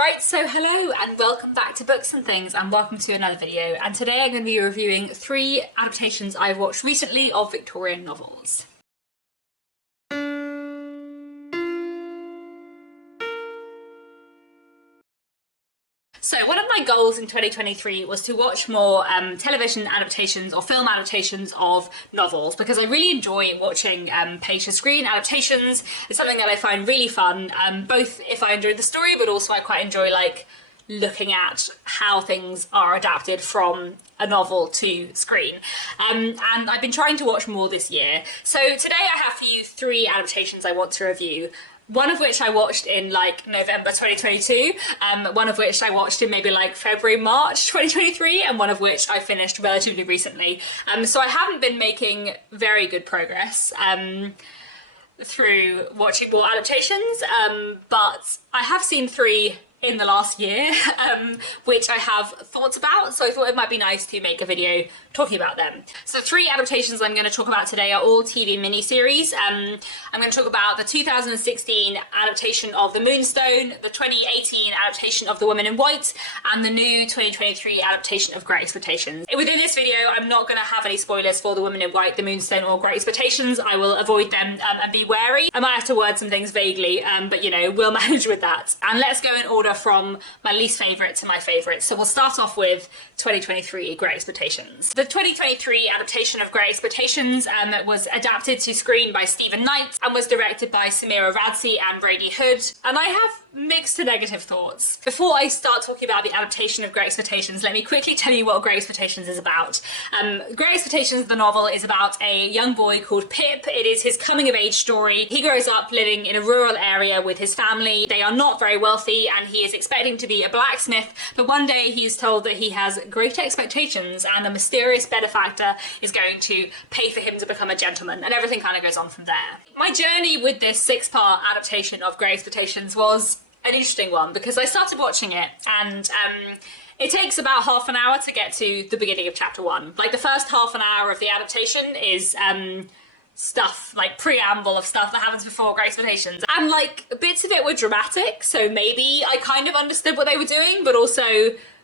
Right, so hello and welcome back to Books and Things and welcome to another video. And today I'm going to be reviewing 3 adaptations I've watched recently of Victorian novels. So one of my goals in 2023 was to watch more television adaptations or film adaptations of novels because I really enjoy watching page-to-screen adaptations. It's something that I find really fun, both if I enjoy the story but also I quite enjoy looking at how things are adapted from a novel to screen. And I've been trying to watch more this year. So today I have for you 3 adaptations I want to review. One of which I watched in November 2022, one of which I watched in maybe February, March 2023, and one of which I finished relatively recently. So I haven't been making very good progress through watching more adaptations, but I have seen 3 in the last year, which I have thoughts about, so I thought it might be nice to make a video talking about them. So 3 adaptations I'm going to talk about today are all TV miniseries. I'm going to talk about the 2016 adaptation of The Moonstone, the 2018 adaptation of The Woman in White, and the new 2023 adaptation of Great Expectations. Within this video, I'm not going to have any spoilers for The Woman in White, The Moonstone, or Great Expectations. I will avoid them and be wary. I might have to word some things vaguely, but you know, we'll manage with that. And let's go in order from my least favourite to my favourite. So we'll start off with 2023 Great Expectations. The 2023 adaptation of Great Expectations was adapted to screen by Stephen Knight and was directed by Samira Radzi and Brady Hood. And I have mixed to negative thoughts. Before I start talking about the adaptation of Great Expectations, let me quickly tell you what Great Expectations is about. Great Expectations, the novel, is about a young boy called Pip. It is his coming-of-age story. He grows up living in a rural area with his family. They are not very wealthy and he is expecting to be a blacksmith, but one day he's told that he has great expectations and a mysterious benefactor is going to pay for him to become a gentleman, and everything kind of goes on from there. My journey with this 6-part adaptation of Great Expectations was an interesting one because I started watching it and it takes about half an hour to get to the beginning of chapter 1. The first half an hour of the adaptation is stuff preamble of stuff that happens before Great Expectations, and bits of it were dramatic, so maybe I kind of understood what they were doing, but also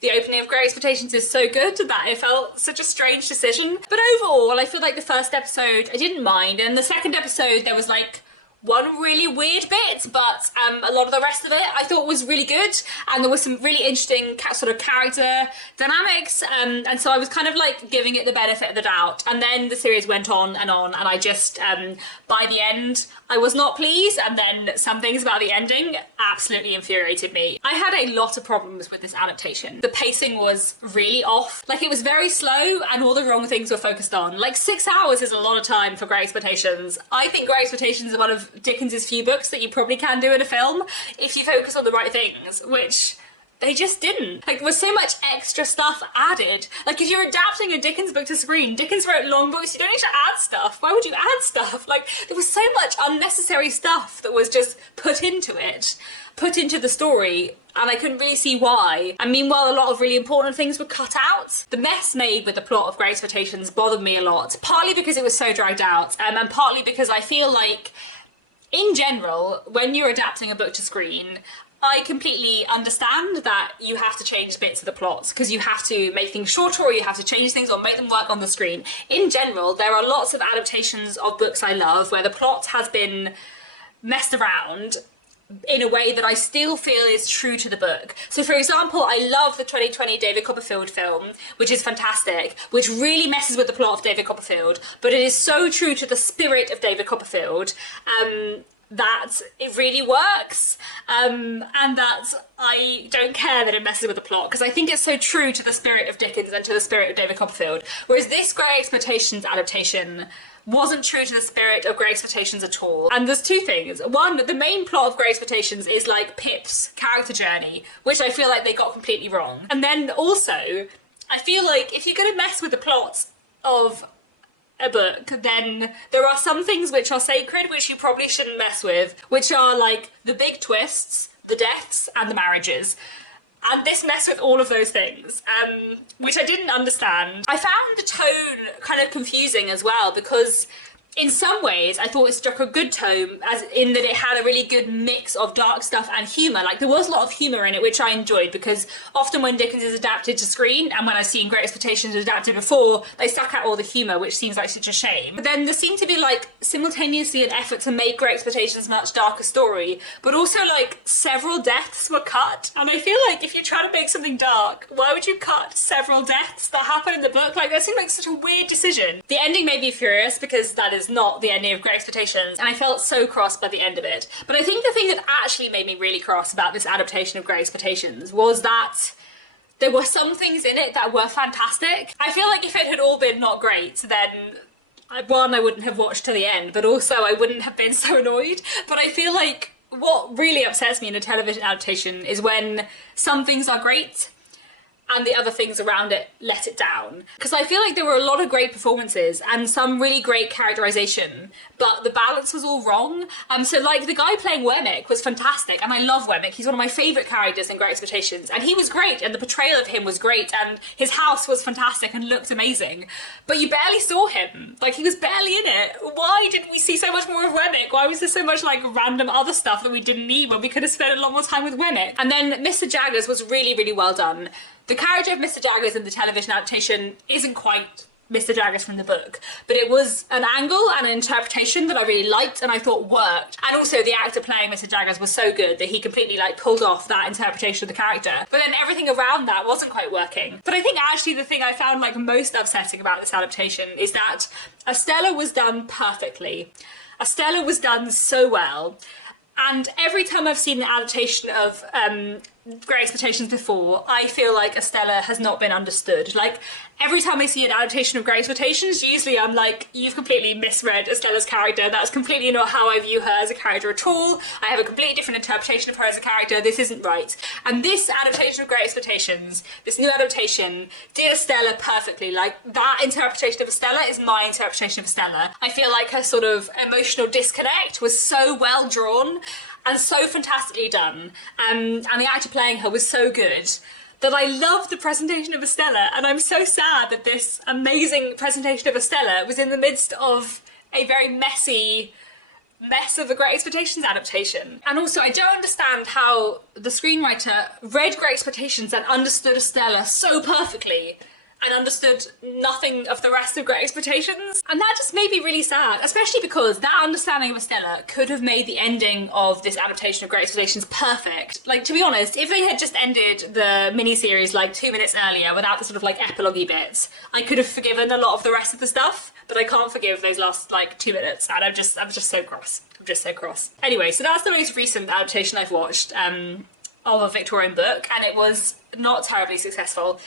the opening of Great Expectations is so good that it felt such a strange decision. But overall, I feel like the first episode I didn't mind, and the second episode there was one really weird bit, but a lot of the rest of it I thought was really good, and there was some really interesting sort of character dynamics, and so I was kind of giving it the benefit of the doubt. And then the series went on, and I just, by the end, I was not pleased, and then some things about the ending absolutely infuriated me. I had a lot of problems with this adaptation. The pacing was really off. It was very slow, and all the wrong things were focused on. 6 hours is a lot of time for Great Expectations. I think Great Expectations is one of Dickens's few books that you probably can do in a film if you focus on the right things, which they just didn't. There was so much extra stuff added. If you're adapting a Dickens book to screen, Dickens wrote long books, you don't need to add stuff. Why would you add stuff? There was so much unnecessary stuff that was just put into the story, and I couldn't really see why. And meanwhile, a lot of really important things were cut out. The mess made with the plot of Great Expectations bothered me a lot, partly because it was so dragged out, and partly because I feel in general, when you're adapting a book to screen, I completely understand that you have to change bits of the plot because you have to make things shorter, or you have to change things or make them work on the screen. In general, there are lots of adaptations of books I love where the plot has been messed around in a way that I still feel is true to the book. So for example, I love the 2020 David Copperfield film, which is fantastic, which really messes with the plot of David Copperfield, but it is so true to the spirit of David Copperfield that it really works, and that I don't care that it messes with the plot because I think it's so true to the spirit of Dickens and to the spirit of David Copperfield. Whereas this Great Expectations adaptation wasn't true to the spirit of Great Expectations at all. And there's 2 things. One, the main plot of Great Expectations is Pip's character journey, which I feel they got completely wrong. And then also, I feel if you're going to mess with the plot of a book, then there are some things which are sacred which you probably shouldn't mess with, which are the big twists, the deaths, and the marriages. And this messed with all of those things, which I didn't understand. I found the tone kind of confusing as well because in some ways, I thought it struck a good tone, as in that it had a really good mix of dark stuff and humour. Like, there was a lot of humour in it, which I enjoyed, because often when Dickens is adapted to screen, and when I've seen Great Expectations adapted before, they suck out all the humour, which seems like such a shame. But then there seemed to be, like, simultaneously an effort to make Great Expectations a much darker story, but also, like, several deaths were cut. And I feel like if you try to make something dark, why would you cut several deaths that happen in the book? Like, that seemed like such a weird decision. The ending made me furious, because that is not the ending of Great Expectations, and I felt so cross by the end of it. But I think the thing that actually made me really cross about this adaptation of Great Expectations was that there were some things in it that were fantastic. I feel like if it had all been not great, then one, I wouldn't have watched to the end, but also I wouldn't have been so annoyed. But I feel like what really upsets me in a television adaptation is when some things are great and the other things around it let it down. Because I feel like there were a lot of great performances and some really great characterization, but the balance was all wrong. So like the guy playing Wemmick was fantastic, and I love Wemmick. He's one of my favourite characters in Great Expectations, and he was great, and the portrayal of him was great, and his house was fantastic and looked amazing. But you barely saw him. Like, he was barely in it. Why didn't we see so much more of Wemmick? Why was there so much like random other stuff that we didn't need when we could have spent a lot more time with Wemmick? And then Mr Daggers was really, really well done. The character of Mr Daggers in the television adaptation isn't quite Mr Daggers from the book, but it was an angle and an interpretation that I really liked and I thought worked. And also the actor playing Mr Daggers was so good that he completely like pulled off that interpretation of the character. But then everything around that wasn't quite working. But I think actually the thing I found like most upsetting about this adaptation is that Estella was done perfectly. Estella was done so well. And every time I've seen an adaptation of Great Expectations before, I feel like Estella has not been understood. Like, every time I see an adaptation of Great Expectations, usually I'm like, you've completely misread Estella's character. That's completely not how I view her as a character at all. I have a completely different interpretation of her as a character. This isn't right. And this adaptation of Great Expectations, this new adaptation, did Estella perfectly. Like, that interpretation of Estella is my interpretation of Estella. I feel like her sort of emotional disconnect was so well drawn and so fantastically done, and the actor playing her was so good that I loved the presentation of Estella, and I'm so sad that this amazing presentation of Estella was in the midst of a very messy mess of a Great Expectations adaptation. And also, I don't understand how the screenwriter read Great Expectations and understood Estella so perfectly and understood nothing of the rest of Great Expectations. And that just made me really sad, especially because that understanding of Estella could have made the ending of this adaptation of Great Expectations perfect. Like, to be honest, if they had just ended the miniseries like 2 minutes earlier without the sort of like epilogue-y bits, I could have forgiven a lot of the rest of the stuff, but I can't forgive those last like 2 minutes, and I'm just so cross. I'm just so cross. Anyway, so that's the most recent adaptation I've watched of a Victorian book, and it was not terribly successful.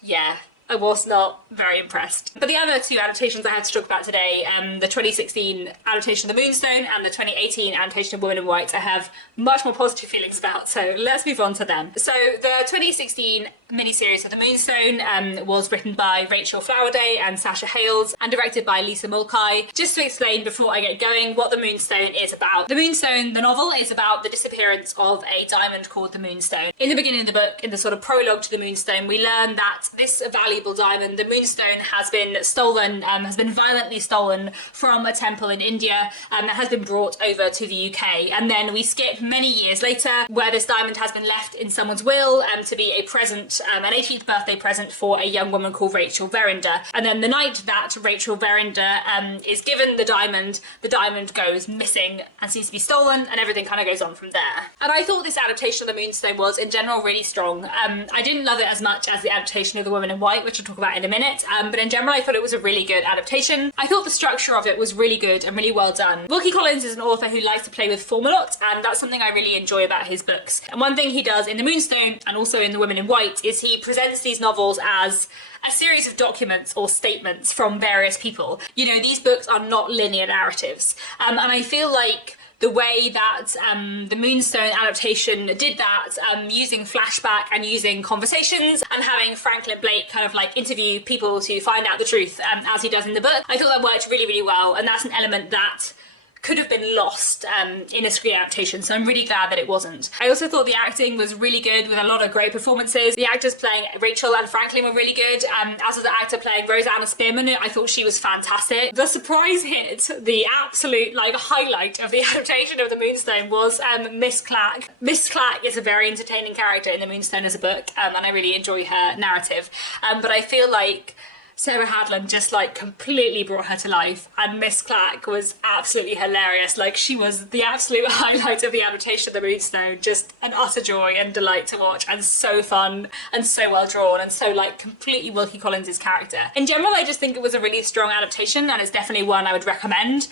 Yeah, I was not very impressed. But the other two adaptations I had to talk about today, the 2016 adaptation of The Moonstone and the 2018 adaptation of Woman in White, I have much more positive feelings about, so let's move on to them. So the 2016 miniseries of The Moonstone was written by Rachel Flowerday and Sasha Hales and directed by Lisa Mulcahy. Just to explain before I get going what The Moonstone is about. The Moonstone, the novel, is about the disappearance of a diamond called the Moonstone. In the beginning of the book, in the sort of prologue to The Moonstone, we learn that this valuable diamond, the Moonstone, has been stolen, has been violently stolen from a temple in India, and has been brought over to the UK. And then we skip many years later, where this diamond has been left in someone's will to be a present, an 18th birthday present for a young woman called Rachel Verinder. And then the night that Rachel Verinder is given the diamond goes missing and seems to be stolen, and everything kind of goes on from there. And I thought this adaptation of The Moonstone was, in general, really strong. I didn't love it as much as the adaptation of The Woman in White, which I'll talk about in a minute, but in general I thought it was a really good adaptation. I thought the structure of it was really good and really well done. Wilkie Collins is an author who likes to play with form a lot, and that's something I really enjoy about his books. And one thing he does in The Moonstone, and also in The Woman in White, is he presents these novels as a series of documents or statements from various people. You know, these books are not linear narratives, and I feel like the way that the Moonstone adaptation did that, using flashback and using conversations and having Franklin Blake kind of like interview people to find out the truth, as he does in the book, I thought that worked really, really well, and that's an element that could have been lost in a screen adaptation, so I'm really glad that it wasn't. I also thought the acting was really good with a lot of great performances. The actors playing Rachel and Franklin were really good, as was the actor playing Rosanna Spearman. I thought she was fantastic. The surprise hit, the absolute like highlight of the adaptation of the Moonstone was Miss Clack. Miss Clack is a very entertaining character in the Moonstone as a book, and I really enjoy her narrative. But I feel like Sarah Hadland just like completely brought her to life, and Miss Clack was absolutely hilarious. Like, she was the absolute highlight of the adaptation of the Moonstone, just an utter joy and delight to watch, and so fun and so well drawn and so like completely Wilkie Collins' character. In general, I just think it was a really strong adaptation, and it's definitely one I would recommend.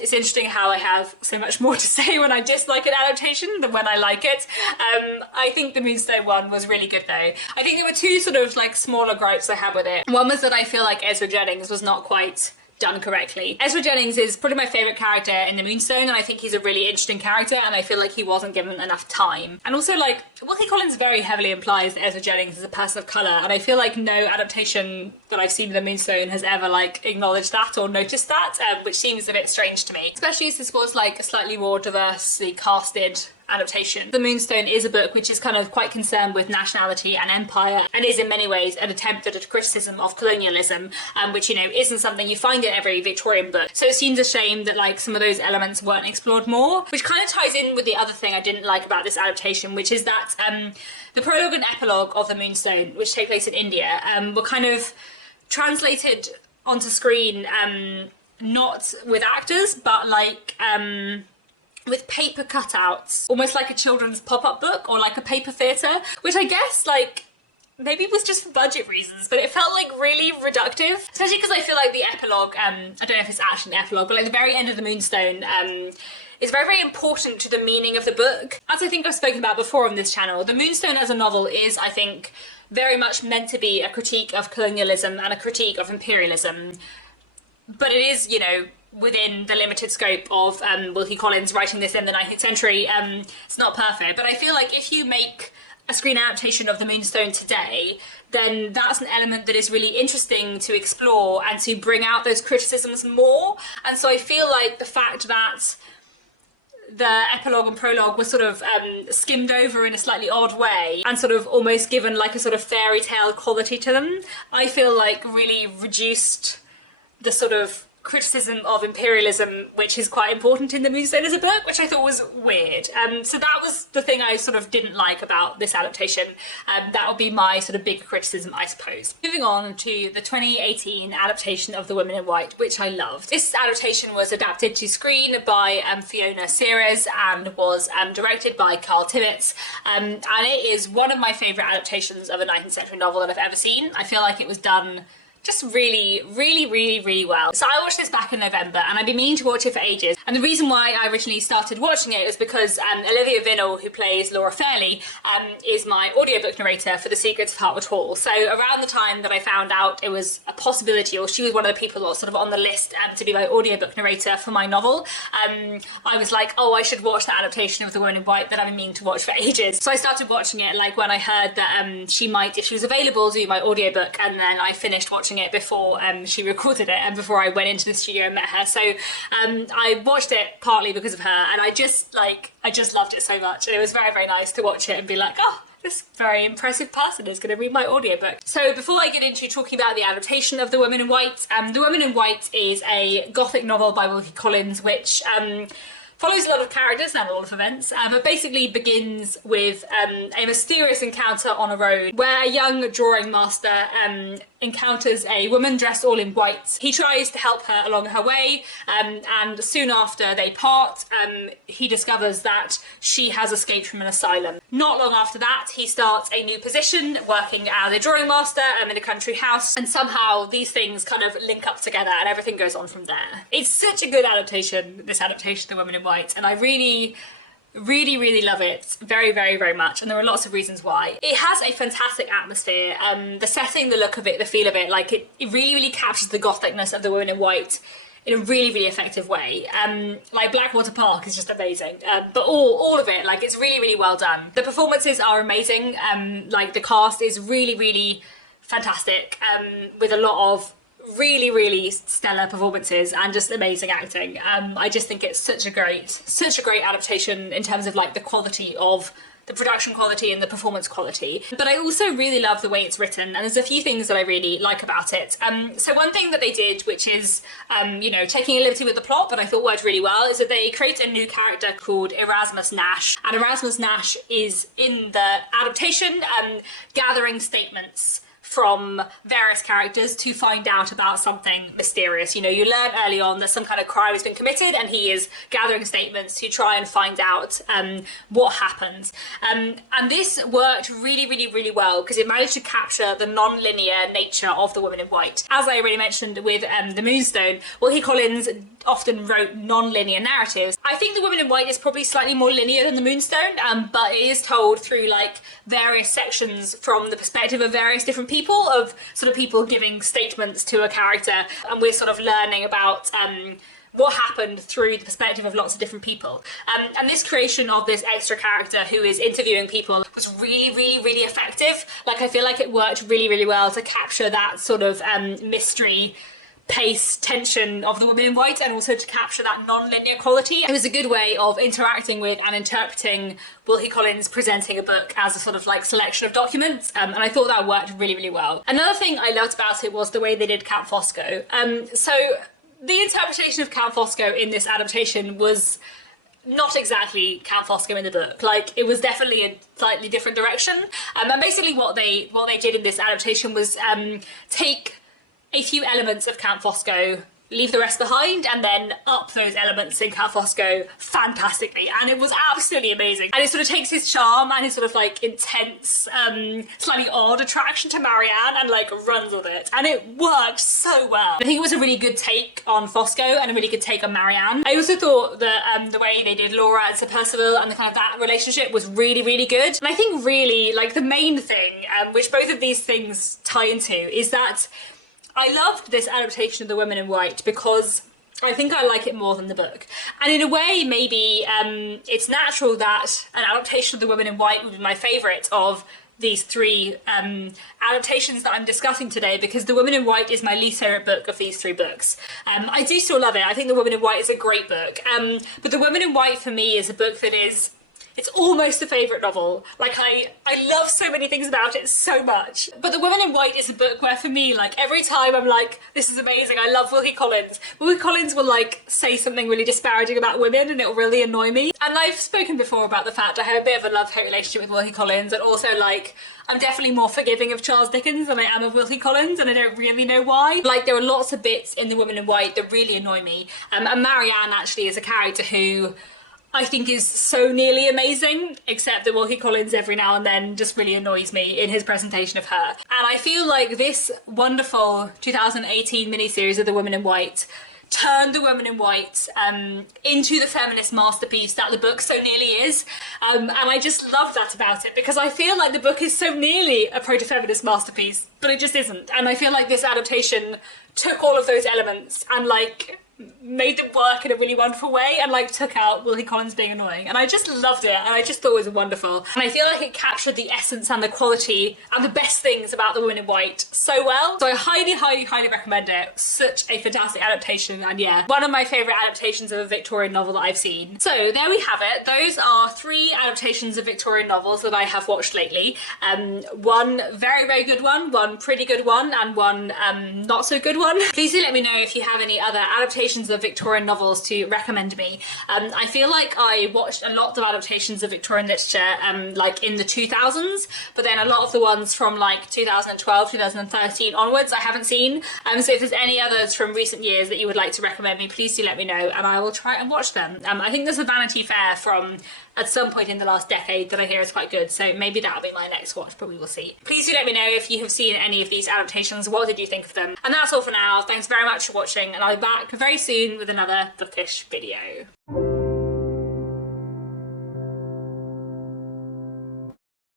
It's interesting how I have so much more to say when I dislike an adaptation than when I like it. I think the Moonstone one was really good though. I think there were two sort of like smaller gripes I had with it. One was that I feel like Ezra Jennings was not quite done correctly. Ezra Jennings is probably my favourite character in the Moonstone, and I think he's a really interesting character, and I feel like he wasn't given enough time. And also, like, Wilkie Collins very heavily implies that Ezra Jennings is a person of colour, and I feel like no adaptation that I've seen of the Moonstone has ever like acknowledged that or noticed that, which seems a bit strange to me, especially as this was like a slightly more diversely casted adaptation. The Moonstone is a book which is kind of quite concerned with nationality and empire, and is in many ways an attempt at a criticism of colonialism, which, you know, isn't something you find in every Victorian book. So it seems a shame that like some of those elements weren't explored more, which kind of ties in with the other thing I didn't like about this adaptation, which is that the prologue and epilogue of the Moonstone, which take place in India, were kind of translated onto screen, not with actors, but like with paper cutouts, almost like a children's pop-up book or like a paper theatre, which I guess like maybe it was just for budget reasons, but it felt like really reductive, especially because I feel like the epilogue, I don't know if it's actually an epilogue, but like the very end of the Moonstone is very, very important to the meaning of the book. As I think I've spoken about before on this channel, the Moonstone as a novel is, I think, very much meant to be a critique of colonialism and a critique of imperialism, but it is, you know, within the limited scope of Wilkie Collins writing this in the 19th century. It's not perfect, but I feel like if you make a screen adaptation of the Moonstone today, then that's an element that is really interesting to explore and to bring out those criticisms more. And so I feel like the fact that the epilogue and prologue were sort of skimmed over in a slightly odd way and sort of almost given like a sort of fairy tale quality to them, I feel like really reduced the sort of criticism of imperialism, which is quite important in the Moonstone as a book, which I thought was weird. So that was the thing I sort of didn't like about this adaptation. That would be my sort of big criticism, I suppose. Moving on to the 2018 adaptation of The Women in White, which I loved. This adaptation was adapted to screen by Fiona Sears and was directed by Carl Tibbets, and it is one of my favourite adaptations of a 19th century novel that I've ever seen. I feel like it was done just really, really, really, really well. So I watched this back in November, and I've been meaning to watch it for ages. And the reason why I originally started watching it was because Olivia Vinnell, who plays Laura Fairley, is my audiobook narrator for the Secrets of Hartwood Hall. So around the time that I found out it was a possibility, or she was one of the people that was sort of on the list to be my audiobook narrator for my novel, I was like, oh, I should watch that adaptation of The Woman in White that I've been meaning to watch for ages. So I started watching it like when I heard that she might, if she was available, do my audiobook, and then I finished watching it before she recorded it and before I went into the studio and met her. So I watched it partly because of her, and I just loved it so much. It was very, very nice to watch it and be like, oh, this very impressive person is going to read my audiobook. So before I get into talking about the adaptation of The Woman in White, The Woman in White is a gothic novel by Wilkie Collins, which follows a lot of characters and a lot of events, but basically begins with a mysterious encounter on a road where a young drawing master encounters a woman dressed all in white. He tries to help her along her way, and soon after they part, he discovers that she has escaped from an asylum. Not long after that, he starts a new position, working as a drawing master in a country house, and somehow these things kind of link up together and everything goes on from there. It's such a good adaptation, this adaptation of The Woman in White, and I really, really love it very, very, very much, and there are lots of reasons why. It has a fantastic atmosphere, the setting, the look of it, the feel of it, like it really, really captures the gothicness of The Woman in White in a really, really effective way. Like Blackwater Park is just amazing, but all of it, like it's really, really well done. The performances are amazing, like the cast is really, really fantastic, with a lot of really, really stellar performances and just amazing acting. I just think it's such a great adaptation in terms of like the quality of the production quality and the performance quality. But I also really love the way it's written, and there's a few things that I really like about it. So one thing that they did, which is, you know, taking a liberty with the plot, but I thought worked really well, is that they create a new character called Erasmus Nash. And Erasmus Nash is in the adaptation gathering statements from various characters to find out about something mysterious. You know, you learn early on that some kind of crime has been committed and he is gathering statements to try and find out what happened. And this worked really, really, really well because it managed to capture the non-linear nature of the woman in white. As I already mentioned with the Moonstone, Wilkie Collins often wrote non-linear narratives. I think the woman in white is probably slightly more linear than the Moonstone, but it is told through like various sections from the perspective of various different people, of sort of people giving statements to a character, and we're sort of learning about what happened through the perspective of lots of different people. And this creation of this extra character who is interviewing people was really, really, really effective. Like, I feel like it worked really, really well to capture that sort of mystery, pace, tension of the woman in white, and also to capture that non-linear quality. It was a good way of interacting with and interpreting Wilkie Collins presenting a book as a sort of like selection of documents, and I thought that worked really, really well. Another thing I loved about it was the way they did Count Fosco. So the interpretation of Count Fosco in this adaptation was not exactly Count Fosco in the book. Like, it was definitely a slightly different direction. And basically what they did in this adaptation was take a few elements of Count Fosco, leave the rest behind, and then up those elements in Count Fosco fantastically. And it was absolutely amazing. And it sort of takes his charm and his sort of like intense, slightly odd attraction to Marianne and like runs with it. And it worked so well. I think it was a really good take on Fosco and a really good take on Marianne. I also thought that the way they did Laura and Sir Percival and the kind of that relationship was really, really good. And I think really like the main thing, which both of these things tie into, is that I loved this adaptation of The Woman in White because I think I like it more than the book. And in a way, maybe it's natural that an adaptation of The Woman in White would be my favourite of these three adaptations that I'm discussing today, because The Woman in White is my least favourite book of these three books. I do still love it. I think The Woman in White is a great book. But The Woman in White for me is a book that is, it's almost a favourite novel. Like, I love so many things about it so much. But The Woman in White is a book where for me, like, every time I'm like, this is amazing, I love Wilkie Collins. Wilkie Collins will like say something really disparaging about women and it'll really annoy me. And I've spoken before about the fact I have a bit of a love-hate relationship with Wilkie Collins, and also like, I'm definitely more forgiving of Charles Dickens than I am of Wilkie Collins, and I don't really know why. Like, there are lots of bits in The Woman in White that really annoy me. And Marianne actually is a character who I think is so nearly amazing, except that Wilkie Collins every now and then just really annoys me in his presentation of her. And I feel like this wonderful 2018 miniseries of The Woman in White turned The Woman in White into the feminist masterpiece that the book so nearly is. And I just love that about it, because I feel like the book is so nearly a proto-feminist masterpiece, but it just isn't. And I feel like this adaptation took all of those elements and like made them work in a really wonderful way, and like took out Wilkie Collins being annoying, and I just loved it, and I just thought it was wonderful. And I feel like it captured the essence and the quality and the best things about The Woman in White so well. So I highly, highly, highly recommend it. Such a fantastic adaptation, and yeah, one of my favourite adaptations of a Victorian novel that I've seen. So there we have it. Those are 3 adaptations of Victorian novels that I have watched lately. One very, very good one pretty good one, and one not so good one. Please do let me know if you have any other adaptations of Victorian novels to recommend me. I feel like I watched a lot of adaptations of Victorian literature like in the 2000s, but then a lot of the ones from like 2012, 2013 onwards I haven't seen. So if there's any others from recent years that you would like to recommend me, please do let me know and I will try and watch them. I think there's a Vanity Fair from at some point in the last decade that I hear is quite good, so maybe that'll be my next watch, but we will see. Please do let me know if you have seen any of these adaptations. What did you think of them? And that's all for now. Thanks very much for watching, and I'll be back very soon with another bookish video.